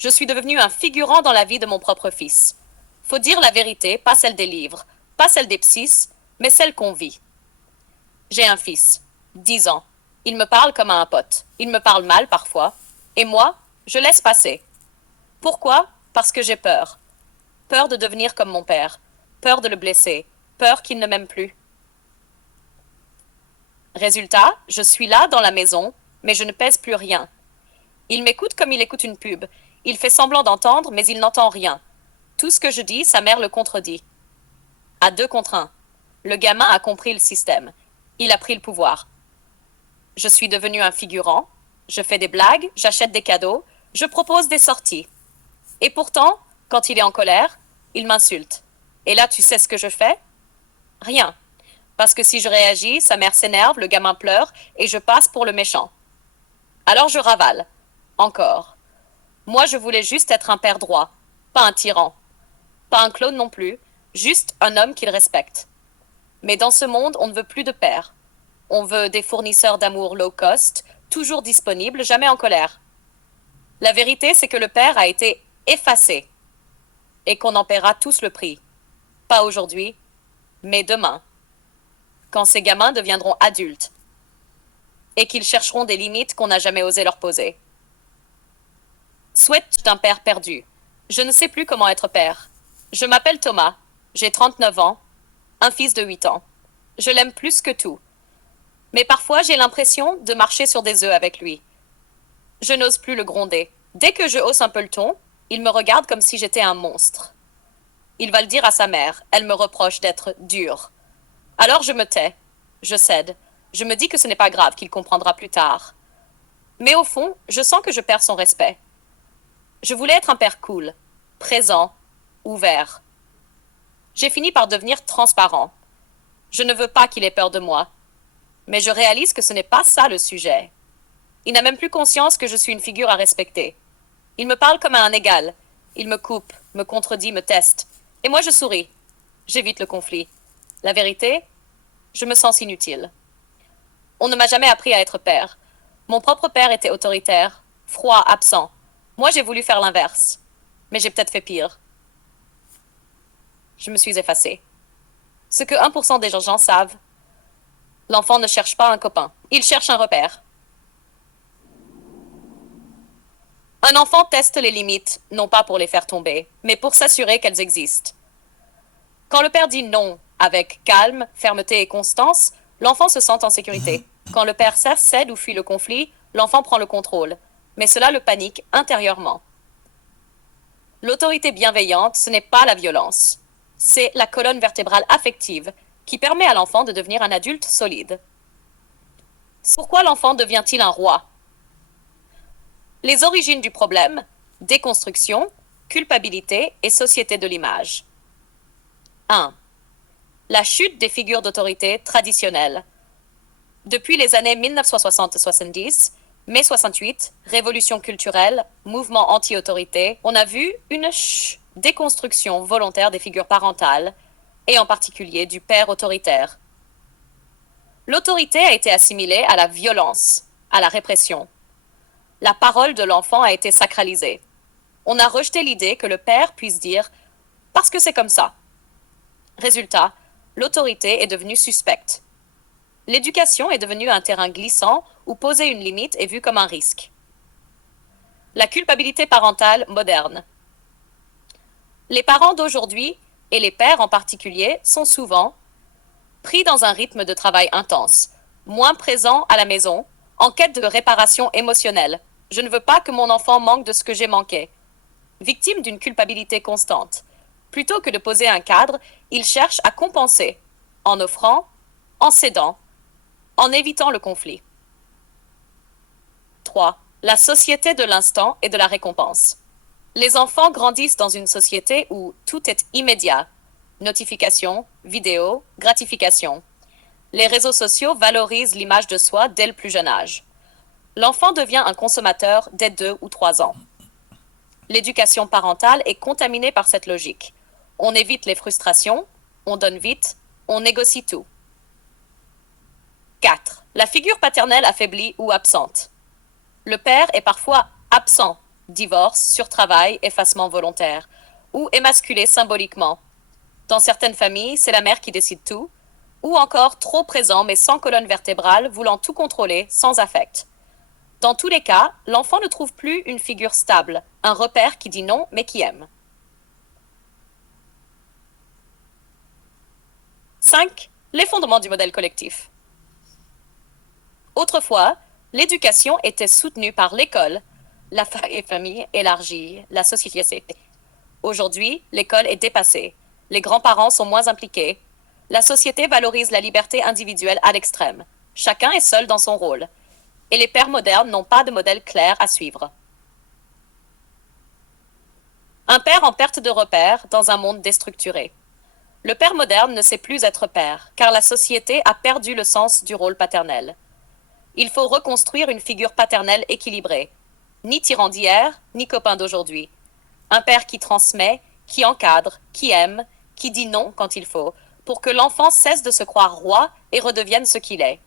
Je suis devenu un figurant dans la vie de mon propre fils. Faut dire la vérité, pas celle des livres, pas celle des psys, mais celle qu'on vit. J'ai un fils, 10 ans. Il me parle comme à un pote. Il me parle mal parfois. Et moi, je laisse passer. Pourquoi? Parce que j'ai peur. Peur de devenir comme mon père. Peur de le blesser. Peur qu'il ne m'aime plus. Résultat, je suis là dans la maison, mais je ne pèse plus rien. Il m'écoute comme il écoute une pub. Il fait semblant d'entendre, mais il n'entend rien. Tout ce que je dis, sa mère le contredit. À 2 contre 1. Le gamin a compris le système. Il a pris le pouvoir. Je suis devenu un figurant. Je fais des blagues, j'achète des cadeaux, je propose des sorties. Et pourtant, quand il est en colère, il m'insulte. Et là, tu sais ce que je fais? Rien. Parce que si je réagis, sa mère s'énerve, le gamin pleure, et je passe pour le méchant. Alors je ravale. Encore. Moi, je voulais juste être un père droit, pas un tyran. Pas un clone non plus, juste un homme qu'il respecte. Mais dans ce monde, on ne veut plus de père. On veut des fournisseurs d'amour low cost, toujours disponibles, jamais en colère. La vérité, c'est que le père a été effacé et qu'on en paiera tous le prix. Pas aujourd'hui, mais demain, quand ces gamins deviendront adultes et qu'ils chercheront des limites qu'on n'a jamais osé leur poser. Souhaite d'un père perdu. Je ne sais plus comment être père. Je m'appelle Thomas, j'ai 39 ans, un fils de 8 ans. Je l'aime plus que tout. Mais parfois j'ai l'impression de marcher sur des œufs avec lui. Je n'ose plus le gronder. Dès que je hausse un peu le ton, il me regarde comme si j'étais un monstre. Il va le dire à sa mère, elle me reproche d'être dure. Alors je me tais, je cède, je me dis que ce n'est pas grave, qu'il comprendra plus tard. Mais au fond, je sens que je perds son respect. Je voulais être un père cool, présent, ouvert. J'ai fini par devenir transparent. Je ne veux pas qu'il ait peur de moi. Mais je réalise que ce n'est pas ça le sujet. Il n'a même plus conscience que je suis une figure à respecter. Il me parle comme à un égal. Il me coupe, me contredit, me teste. Et moi je souris. J'évite le conflit. La vérité, je me sens inutile. On ne m'a jamais appris à être père. Mon propre père était autoritaire, froid, absent. Moi j'ai voulu faire l'inverse. Mais j'ai peut-être fait pire. Je me suis effacée. Ce que 1% des gens savent, l'enfant ne cherche pas un copain. Il cherche un repère. Un enfant teste les limites, non pas pour les faire tomber, mais pour s'assurer qu'elles existent. Quand le père dit non, avec calme, fermeté et constance, l'enfant se sent en sécurité. Quand le père cède ou fuit le conflit, l'enfant prend le contrôle. Mais cela le panique intérieurement. L'autorité bienveillante, ce n'est pas la violence. C'est la colonne vertébrale affective qui permet à l'enfant de devenir un adulte solide. Pourquoi l'enfant devient-il un roi? Les origines du problème, déconstruction, culpabilité et société de l'image. 1. La chute des figures d'autorité traditionnelles. Depuis les années 1960-70, mai 68, révolution culturelle, mouvement anti-autorité, on a vu une déconstruction volontaire des figures parentales, et en particulier du père autoritaire. L'autorité a été assimilée à la violence, à la répression. La parole de l'enfant a été sacralisée. On a rejeté l'idée que le père puisse dire « parce que c'est comme ça ». Résultat, l'autorité est devenue suspecte. L'éducation est devenue un terrain glissant où poser une limite est vu comme un risque. La culpabilité parentale moderne. Les parents d'aujourd'hui, et les pères en particulier, sont souvent pris dans un rythme de travail intense, moins présents à la maison, en quête de réparation émotionnelle. Je ne veux pas que mon enfant manque de ce que j'ai manqué. Victime d'une culpabilité constante. Plutôt que de poser un cadre, ils cherchent à compenser, en offrant, en cédant, en évitant le conflit. 3. La société de l'instant et de la récompense. Les enfants grandissent dans une société où tout est immédiat. Notification, vidéo, gratification. Les réseaux sociaux valorisent l'image de soi dès le plus jeune âge. L'enfant devient un consommateur dès 2 ou 3 ans. L'éducation parentale est contaminée par cette logique. On évite les frustrations, on donne vite, on négocie tout. 4. La figure paternelle affaiblie ou absente. Le père est parfois absent, divorce, surtravail, effacement volontaire, ou émasculé symboliquement. Dans certaines familles, c'est la mère qui décide tout, ou encore trop présent mais sans colonne vertébrale, voulant tout contrôler, sans affect. Dans tous les cas, l'enfant ne trouve plus une figure stable, un repère qui dit non mais qui aime. 5. Les fondements du modèle collectif. Autrefois, l'éducation était soutenue par l'école, la famille élargie, la société. Aujourd'hui, l'école est dépassée. Les grands-parents sont moins impliqués. La société valorise la liberté individuelle à l'extrême. Chacun est seul dans son rôle. Et les pères modernes n'ont pas de modèle clair à suivre. Un père en perte de repère dans un monde déstructuré. Le père moderne ne sait plus être père, car la société a perdu le sens du rôle paternel. Il faut reconstruire une figure paternelle équilibrée. Ni tyran d'hier, ni copain d'aujourd'hui. Un père qui transmet, qui encadre, qui aime, qui dit non quand il faut, pour que l'enfant cesse de se croire roi et redevienne ce qu'il est.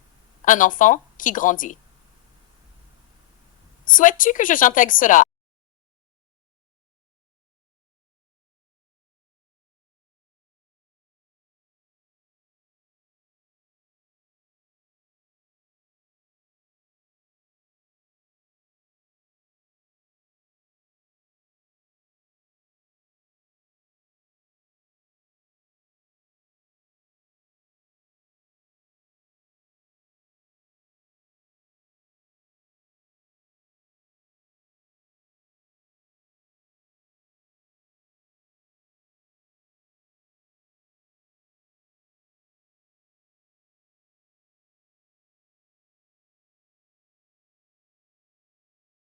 Un enfant qui grandit. Souhaites-tu que j'intègre cela